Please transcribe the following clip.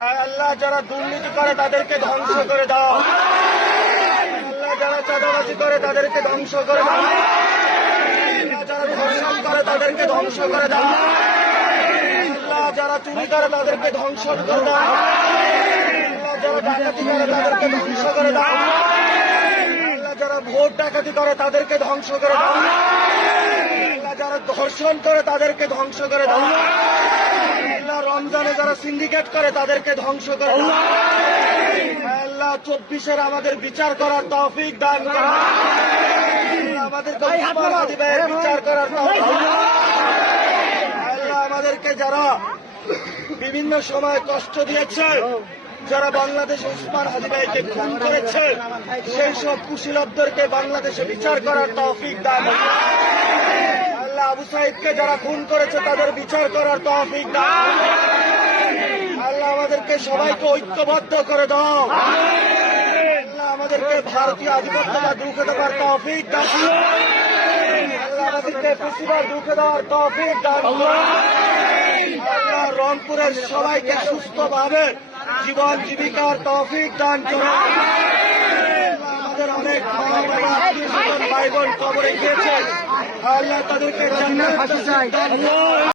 আল্লাহ যারা দুর্নীতি করে তাদেরকে ধ্বংস করে দাও। আল্লাহ যারা চাঁদাবাজি করে তাদেরকে ধ্বংস করে দাও। আল্লাহ যারা ধর্ষণ করে তাদেরকে ধ্বংস করে দাও। আল্লাহ যারা চুরি করে তাদেরকে ধ্বংস করে দাও। আল্লাহ যারা ডাকাতি করে তাদেরকে ধ্বংস করে দাও। আল্লাহ যারা ভোট ডাকাতি করে তাদেরকে ধ্বংস করে দাও। আল্লাহ যারা ধর্ষণ করে তাদেরকে ধ্বংস করে দাও। আল্লাহ রমজানে যারা সিন্ডিকেট করে তাদেরকে ধ্বংস করে দাও। আল্লাহ 24-এর আমাদের বিচার করার তৌফিক দান করো। আমাদেরকে বিচার করার তৌফিক। আল্লাহ আমাদেরকে যারা বিভিন্ন সময় কষ্ট দিয়েছে, যারা বাংলাদেশে উসমান হাদি ভাইকে খুন করেছে, সেই সব কুশীলবদেরকে বাংলাদেশে বিচার করার তৌফিক দান করো। আল্লাহ আবু সাইদকে যারা খুন করেছে তাদের বিচার করার তৌফিক দাও। আল্লাহ আমাদেরকে সবাইকে ঐক্যবদ্ধ করে দাও। আল্লাহ আমাদেরকে ভারতীয় আধিপত্যবাদ রুখে দেওয়ার তৌফিক দাও। আল্লাহ আমাদেরকে ফেসিবাদ রুখে দেওয়ার তৌফিক দাও। আল্লাহ রংপুরের সবাইকে সুস্থভাবে জীবন জীবিকার তৌফিক দান করো। আমাদের অনেক ভাই বোন কবরে গিয়েছে, আল্লাহ তাদেরকে জান্নাত নসিব করো।